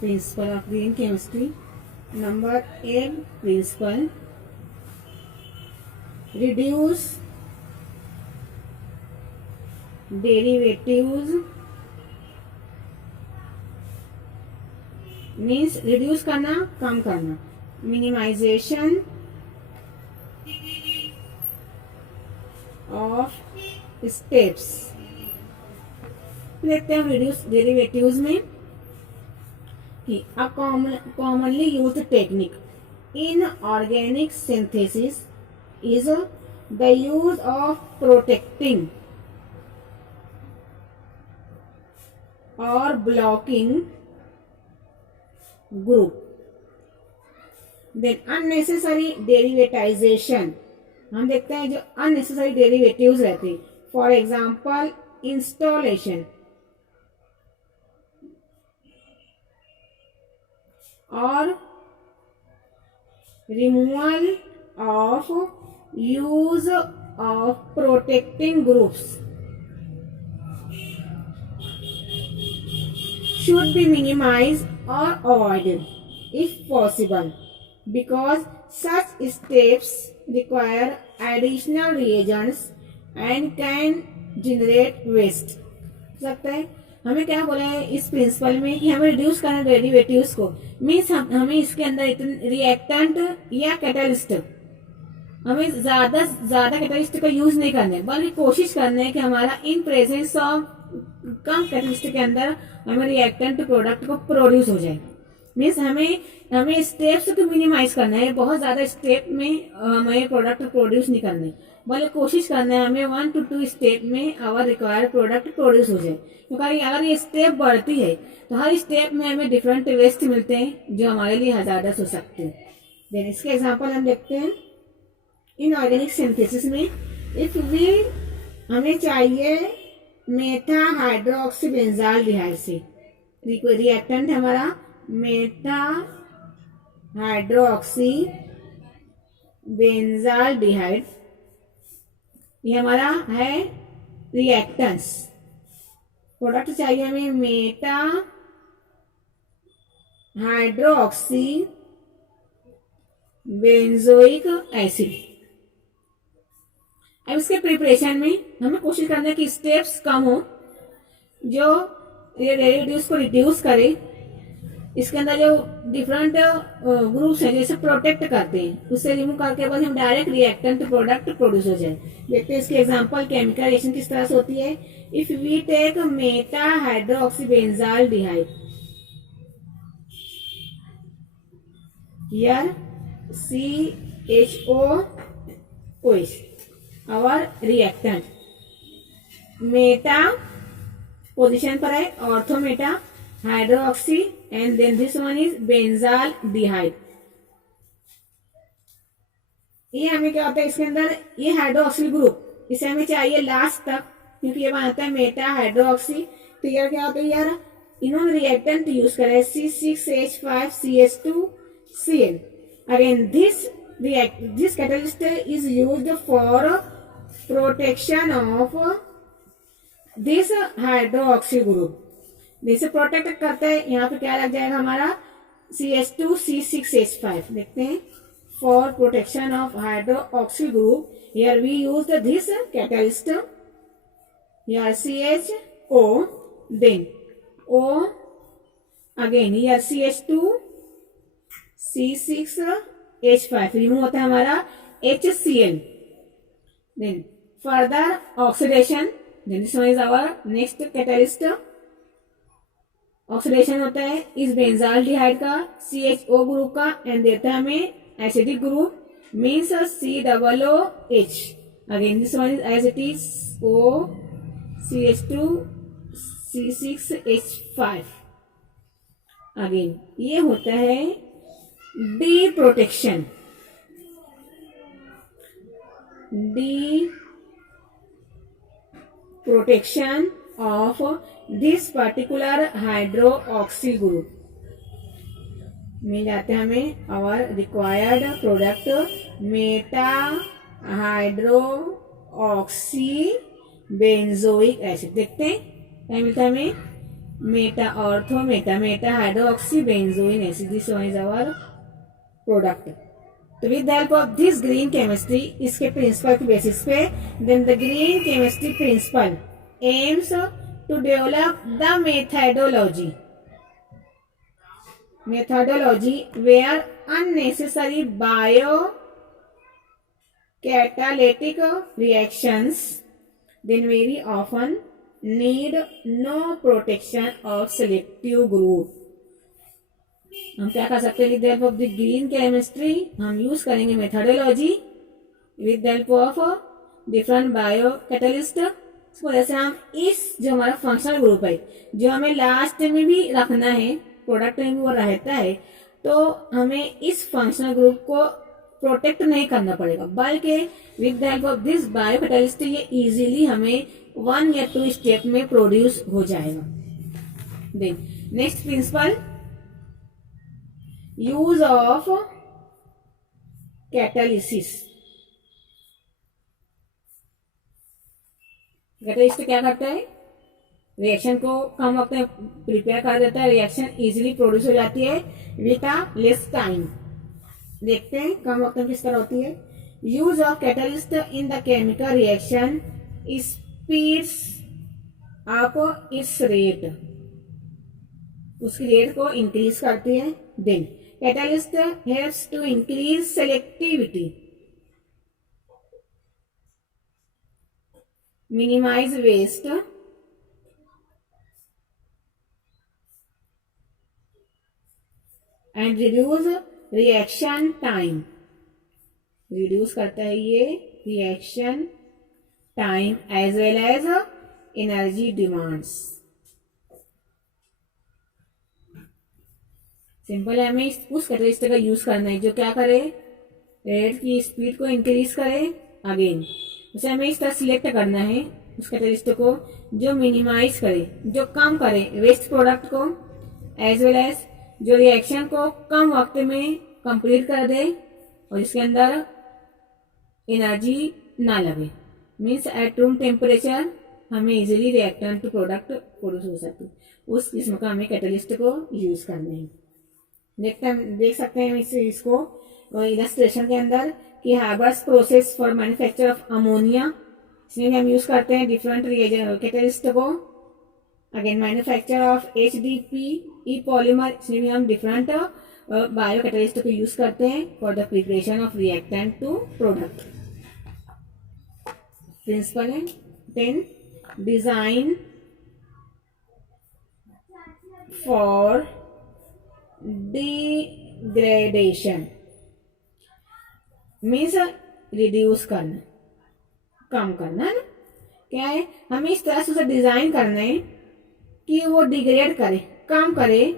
Principle of green chemistry. Number 8 principle. Reduce derivatives means reduce करना, कम करना. Minimization of steps. देखते हैं reduce derivatives में कि a commonly used technique in organic synthesis is the use of protecting or blocking group. Then unnecessary derivatization, हम देखते हैं जो unnecessary derivatives रहते हैं. For example, installation और removal of use of protecting groups should be minimized or avoided if possible because such steps require additional reagents and can generate waste. सकता है हमें क्या बोला है इस प्रिंसिपल में कि हमें रिड्यूस करना डेरिवेटिव्स को. मीन्स हमें इसके अंदर रिएक्टेंट या कैटलिस्ट हमें ज्यादा कैटलिस्ट का यूज नहीं करना है, बल्कि कोशिश करना है कि हमारा in presence of come catalyst के अंदर हमें रिएक्टेंट प्रोडक्ट को प्रोड्यूस हो जाए. मीन्स हमें स्टेप्स को मिनिमाइज करना है. बहुत ज्यादा स्टेप में हमें प्रोडक्ट प्रोड्यूस नहीं करना है, बल्कि कोशिश करना है हमें 1 to 2 स्टेप में आवर रिक्वायर्ड प्रोडक्ट प्रोड्यूस हो जाए. क्योंकि अगर ये स्टेप बढ़ती है तो हर स्टेप में हमें डिफरेंट वेस्ट मिलते हैं जो हमारे लिए हजारदस हो सकते हैं. देन इसके एग्जांपल हम देखते हैं. इन ऑर्गेनिक सिंथेसिस में इफ वी हमें चाहिए मेथा हाइड्रोक्सी बेंजाल्डिहाइड से रिएक्टेंट हमारा मेथा हाइड्रोक्सी बेंजाल्डिहाइड, ये हमारा है रिएक्टेंस. प्रोडक्ट चाहिए हमें मेटा हाइड्रोक्सी बेंजोइक एसिड. अब इसके प्रिपरेशन में हमें कोशिश करना है कि स्टेप्स कम हो जो ये रेडियस को रिड्यूस करे. इसके अंदर जो डिफरेंट ग्रुप्स हैं जैसे प्रोटेक्ट करते हैं उससे रिमूव करके बाद हम डायरेक्ट रिएक्टेंट प्रोडक्ट प्रोड्यूस हो जाए. देखते हैं इसके एग्जांपल. केमिकल रिएक्शन किस तरह से होती है. If we take meta hydroxy benzaldehyde here CHOOH our reactant. Meta position पर है ortho meta hydroxy and then this one is benzaldehyde. ये हमें क्या होता है इसके अंदर ये हाइड्रोक्सिल ग्रुप इसे हमें चाहिए लास्ट तक क्योंकि ये बनाता है मेटा हाइड्रोक्सी. तो यार क्या होता है यार इन्होंने रिएक्टेंट यूज करा है C6H5CH2Cl. Again this catalyst is used for protection of this hydroxy group. जैसे प्रोटेक्ट करता है यहाँ पे क्या लग जाएगा हमारा CH2C6H5. देखते हैं for protection of hydroxy group here we use this catalyst. Here CHO then O again here CH2C6H5 remove होता है हमारा HCl. Then further oxidation then this one is our next catalyst. Oxidation होता है इस benzaldehyde का CHO group का and देता है हमें acidic group means COOH. Again this one is as it is CH2C6H5. Again ये होता है deprotection. Deprotection of this particular hydroxy group. मिल जाते हैं हमें our required product meta hydroxy benzoic acid. देखते हैं क्या मिलता है हमें meta ortho meta hydroxy benzoic acid. This one is our product. तो with the help of this green chemistry, इसके प्रिंसिपल के बेसिस पे, then the green chemistry principle aims to develop the methodology where unnecessary biocatalytic reactions then very often need no protection of selective group. हम क्या कर सकते हैं with help of the green chemistry, हम use करेंगे methodology with help of different bio catalyst. इस वजह से हम इस जो हमारा फंक्शनल ग्रुप है जो हमें लास्ट में भी रखना है, प्रोडक्ट में भी वो रहता है, तो हमें इस फंक्शनल ग्रुप को प्रोटेक्ट नहीं करना पड़ेगा, बल्कि with the help of this bio catalyst ये इजीली हमें 1 या 2 स्टेप में प्रोड्यूस हो जाएगा। Then next principle, use of catalysis. Catalyst क्या करता है, रिएक्शन को कम वक्त में प्रिपेयर कर देता है, रिएक्शन इजीली प्रोड्यूस हो जाती है विथ अ लेस टाइम। देखते हैं कम वक्त में किस तरह होती है। Use of catalyst in the chemical reaction speeds up its rate, उसकी रेट को इंक्रीज करती है। Then catalyst helps to increase selectivity, minimize waste and reduce reaction time, reduce करता है ये reaction time as well as energy demands. Simple है, हमें उस कैटालिस्ट का यूज करना है जो क्या करे, रेट की स्पीड को इंक्रीज करे। अगेन उसे हमें इस तरह सिलेक्ट करना है उस कैटालिस्ट को जो मिनिमाइज करे, जो कम करे वेस्ट प्रोडक्ट को, एज वेल एज जो रिएक्शन को कम वक्त में कंप्लीट कर दे और इसके अंदर एनर्जी ना लगे। मीन्स एट रूम टेम्परेचर हमें easily reactant to product produce हो सकती है, उस किस्म का हमें कैटालिस्ट को यूज करना है। देख सकते हैं इसको इलस्ट्रेशन के अंदर कि Haber's process for manufacture of ammonia, इसमें हम यूज करते हैं डिफरेंट रिएजेंट कैटालिस्ट को। Again manufacture of HDPE polymer, इसमें भी हम डिफरेंट बायो कैटालिस्ट को यूज करते हैं for the preparation of reactant to product. Principle है 10, design for degradation, means reduce करना, कम करना है ना। क्या है, हमें इस तरह से उसे डिजाइन करना है कि वो डिग्रेड करे, कम करे,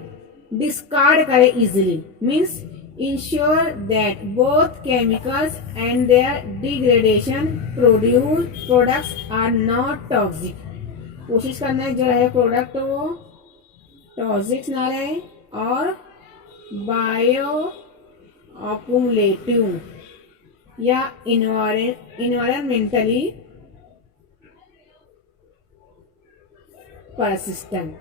डिस्कार्ड करे easily. Means ensure that both chemicals and their degradation products are not toxic. कोशिश करना है जो है प्रोडक्ट वो टॉक्सिक ना रहे और बायो अक्यूमुलेटिव या इन्वायरमेंटली परसिस्टेंट।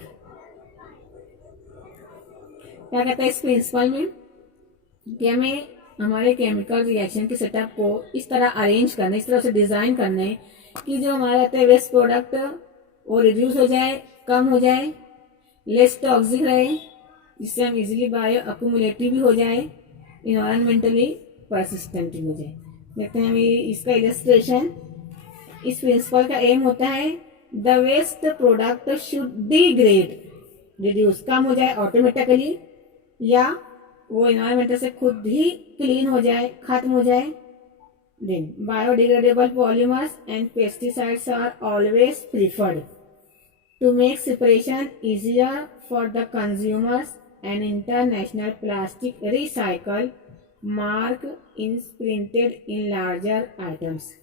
क्या कहता है इस प्रिंसिपल में कि हमें हमारे केमिकल रिएक्शन के सेटअप को इस तरह अरेंज करना है, इस तरह से डिजाइन करना है कि जो हमारा रहता है वेस्ट प्रोडक्ट वो रिड्यूस हो जाए, कम हो जाए, लेस टॉक्सिक रहे, जिससे हम इजीली बायो अक्यूमुलेटिव भी हो जाए, इन्वायरमेंटली परसिस्टेंट भी हो जाए। देखते हैं इसका इलस्ट्रेशन। इस प्रिंसिपल का एम होता है the waste product should degrade, reduce कम हो जाए ऑटोमेटिकली, या वो इन्वायरमेंट से खुद ही क्लीन हो जाए, खत्म हो जाए। Then biodegradable polymers and pesticides are always preferred to make separation easier for the consumers and international plastic recycle mark in printed in larger items.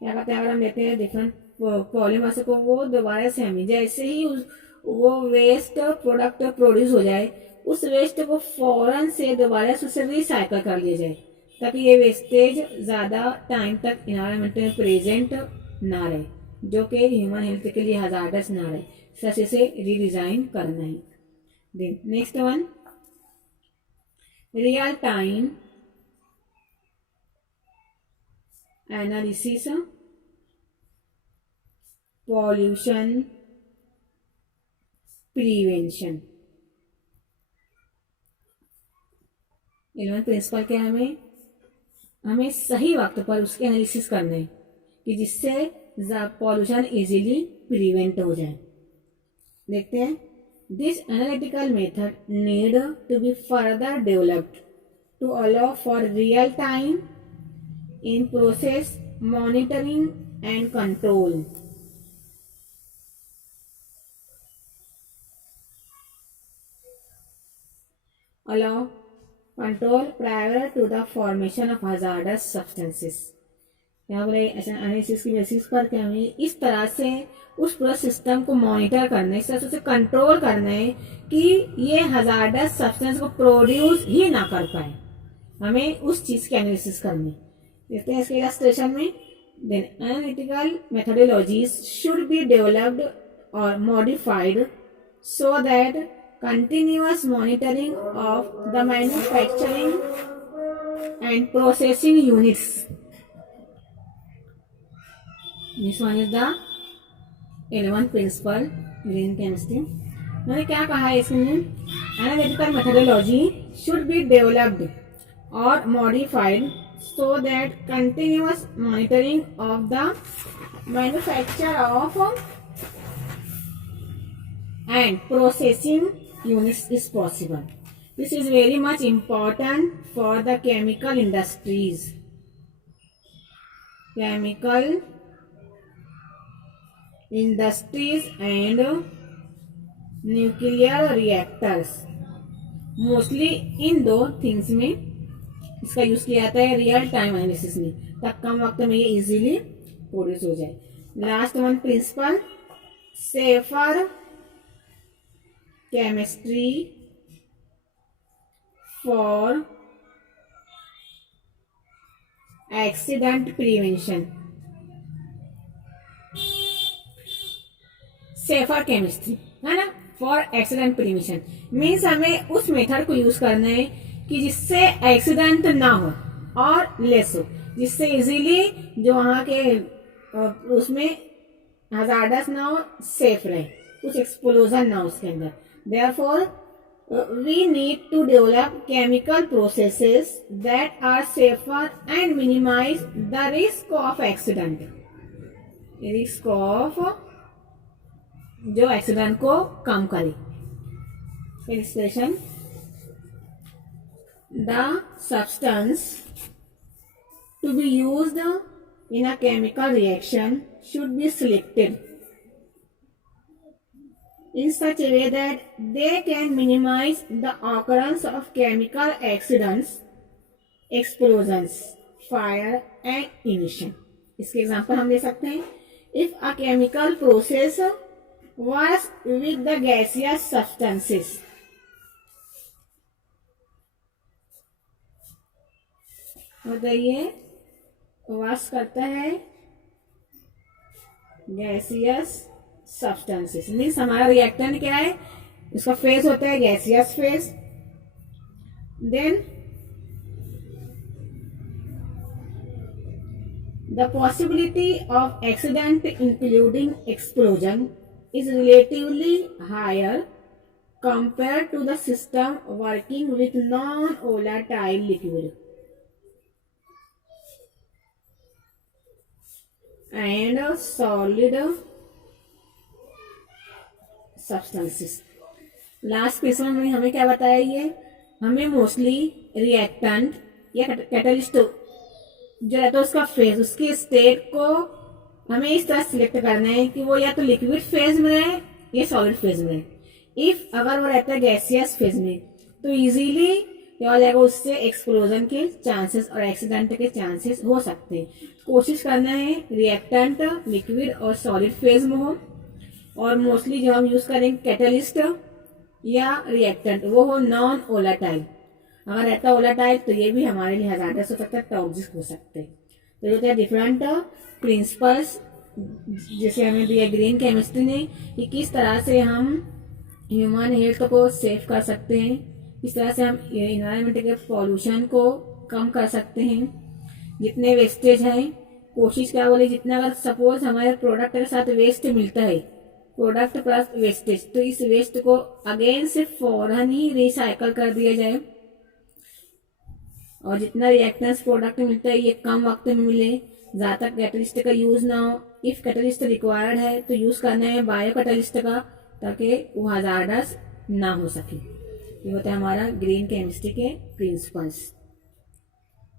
क्या कहते हैं, अगर हम लेते हैं डिफरेंट पॉलीमर्स को, वो दोबारा से हमें जैसे ही वो वेस्ट प्रोडक्ट प्रोड्यूस हो जाए, उस वेस्ट को फौरन से दोबारा से उसे रिसाइकल कर लिया जाए, ताकि ये वेस्टेज ज़्यादा टाइम तक इन्वायरमेंट में प्रेजेंट ना रहे, जो कि ह्यूमन हेल्थ के लिए हजार्डस ना रहे। सच इसे रीडिजाइन करना है। Then next one, real time analysis pollution prevention. 11 principle क्या है, हमें सही वक्त पर उसके एनालिसिस करना है कि जिससे पॉल्यूशन इजीली प्रिवेंट हो जाए। देखते हैं, this analytical method need to be further developed to allow for real time in process monitoring and control. Allow control prior to the formation of hazardous substances। क्या बोले, एनालिसिस की basis पर क्या हमें इस तरह से उस पूरा सिस्टम को मॉनिटर करना है, इस तरह से उसे कंट्रोल करना है कि ये हजार्डस सब्सटेंस को प्रोड्यूस ही ना कर पाए। हमें उस चीज की एनालिसिस करनी। देखते हैं इसके इलस्ट्रेशन में, then analytical methodologies should be developed और modified so that continuous monitoring of the manufacturing and processing units, this one is the 11th principle green chemistry। मैंने क्या कहा है इसमें, analytical methodology should be developed और modified so that continuous monitoring of the manufacture of and processing units is possible। This is very much important for the chemical industries, chemical industries and nuclear reactors। Mostly in दो things में इसका use किया जाता है, real time analysis में, तब कम वक्त में ये इजीली प्रोड्यूस हो जाए। Last one principle, safer chemistry for accident prevention। Safer chemistry है ना, फॉर एक्सीडेंट प्रिवेंशन मीन्स हमें उस मेथड को यूज करना है कि जिससे एक्सीडेंट ना हो और लेस हो, जिससे इजीली जो वहां के उसमें हजार्डस ना हो, सेफ रहे, कुछ एक्सप्लोजन ना हो उसके अंदर। Therefore, we need to develop chemical processes that are safer and minimize the risk of accident। Risk of जो एक्सीडेंट को कम करे। Illustration, the substance to be used in a chemical reaction should be selected in such a way that they can minimize the occurrence of chemical accidents, explosions, fire and ignition। इसके example हम ले सकते हैं, if a chemical process was with the gaseous substances, बताइए वाश करता है gaseous substances, means हमारा रिएक्टेंट क्या है, इसका फेस होता है gaseous phase. Then the possibility of accident including explosion is relatively higher compare to the system working with non volatile liquid and solid substances. Last question में हमें क्या बताया, ये हमें मोस्टली रिएक्टेंट या कैटलिस्ट जो रहता है उसका फेज, उसकी स्टेट को हमें इस तरह सिलेक्ट करना है कि वो या तो लिक्विड फेज में रहे या सॉलिड फेज में रहे। इफ अगर वो रहता है गैसियस फेज में तो इजीली क्या हो जाएगा, उससे एक्सप्लोजन के चांसेस और एक्सीडेंट के चांसेस हो सकते हैं। कोशिश करना है रिएक्टेंट लिक्विड और सॉलिड फेज में हो, और मोस्टली जो हम यूज करेंगे कैटलिस्ट या रिएक्टेंट वो हो नॉन वोलेटाइल। अगर रहता वोलेटाइल तो ये भी हमारे लिए हजार्डस हो सकता है, टॉक्सिक हो सकते हैं। तो ये होते हैं डिफरेंट प्रिंसिपल्स जैसे हमें दिया ग्रीन केमिस्ट्री ने कि किस तरह से हम ह्यूमन हेल्थ को सेव कर सकते हैं, किस तरह से हम इन्वायरमेंट के पॉल्यूशन को कम कर सकते हैं। जितने वेस्टेज हैं कोशिश क्या बोले, जितना अगर सपोज हमारे प्रोडक्ट के साथ वेस्ट मिलता है, प्रोडक्ट प्लस वेस्टेज, तो इस वेस्ट को अगेन से फौरन ही रिसाइकल कर दिया जाए और जितना रिएक्टेंस प्रोडक्ट मिलता है ये कम वक्त में मिले, ज्यादा तक कैटलिस्ट का यूज ना हो। इफ कैटलिस्ट रिक्वायर्ड है तो यूज करना है बायो कैटलिस्ट का, ताकि वो हजार्डस ना हो सके। ये होता है हमारा ग्रीन केमिस्ट्री के प्रिंसिपल्स।